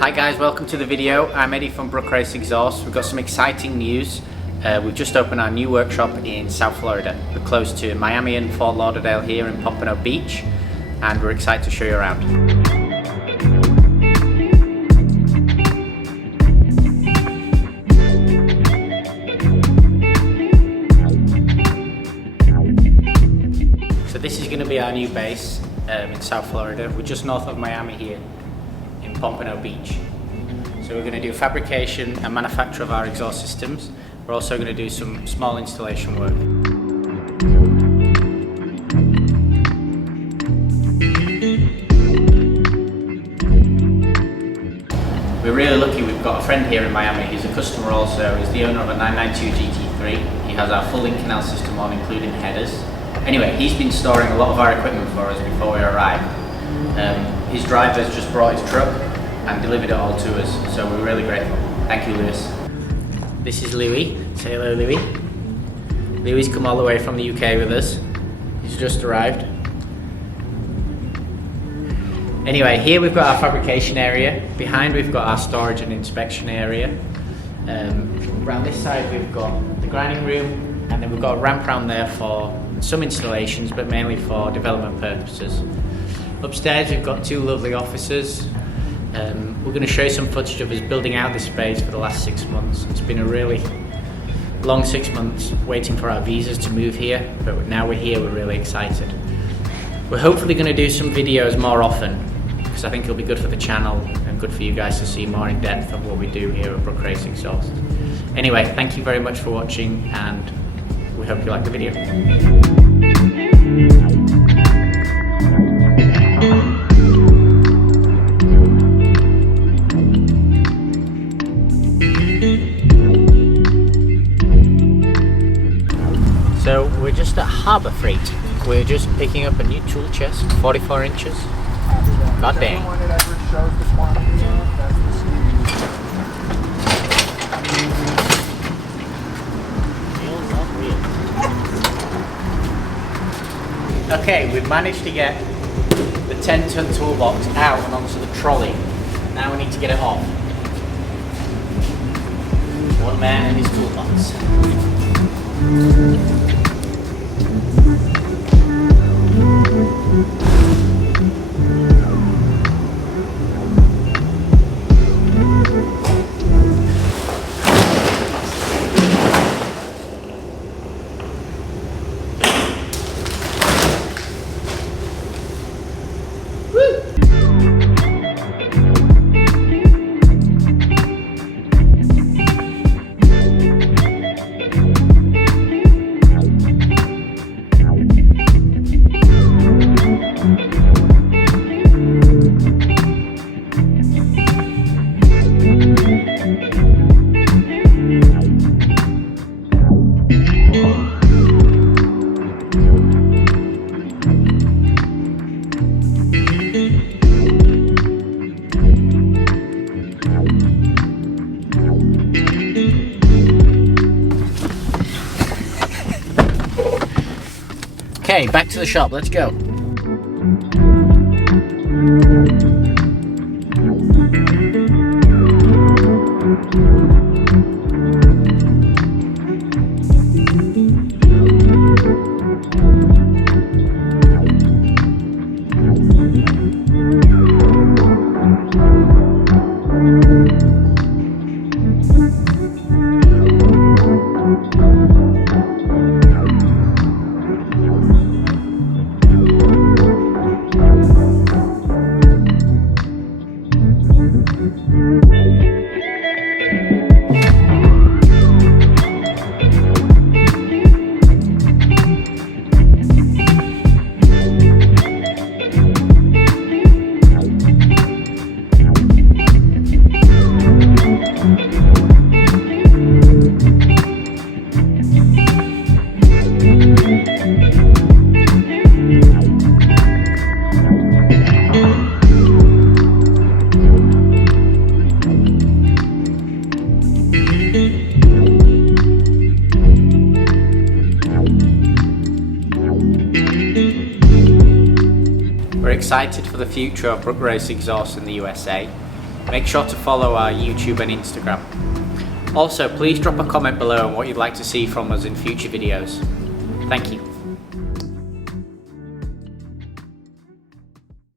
Hi guys, welcome to the video. I'm Eddie from Brooke Race Exhausts. We've got some exciting news. We've just opened our new workshop in South Florida. We're close to Miami and Fort Lauderdale here in Pompano Beach, and we're excited to show you around. So this is going to be our new base in South Florida. We're just north of Miami here in Pompano Beach. So we're going to do fabrication and manufacture of our exhaust systems. We're also going to do some small installation work. We're really lucky we've got a friend here in Miami. He's a customer also. He's the owner of a 992 GT3. He has our full link canal system on, including headers. Anyway, he's been storing a lot of our equipment for us before we arrived. His driver's just brought his truck and delivered it all to us, so we're really grateful. Thank you, Lewis. This is Louis. Say hello, Louis. Louis come all the way from the UK with us. He's just arrived. Anyway, here we've got our fabrication area. Behind we've got our storage and inspection area. Around this side we've got the grinding room, and then we've got a ramp around there for some installations, but mainly for development purposes. Upstairs we've got two lovely offices. We're going to show you some footage of us building out this space for the last 6 months. It's been a really long 6 months waiting for our visas to move here, but now we're here, we're really excited. We're hopefully going to do some videos more often, because I think it'll be good for the channel and good for you guys to see more in depth of what we do here at Brooke Race Exhausts. Anyway, thank you very much for watching, and we hope you like the video. So we're just at Harbour Freight. We're just picking up a new tool chest, 44 inches. God dang. Okay, we've managed to get the 10-ton toolbox out and onto the trolley. Now we need to get it off. One man and his toolbox. Okay, back to the shop, let's go. We're excited for the future of Brooke Race Exhausts in the USA. Make sure to follow our YouTube and Instagram. Also, please drop a comment below on what you'd like to see from us in future videos. Thank you.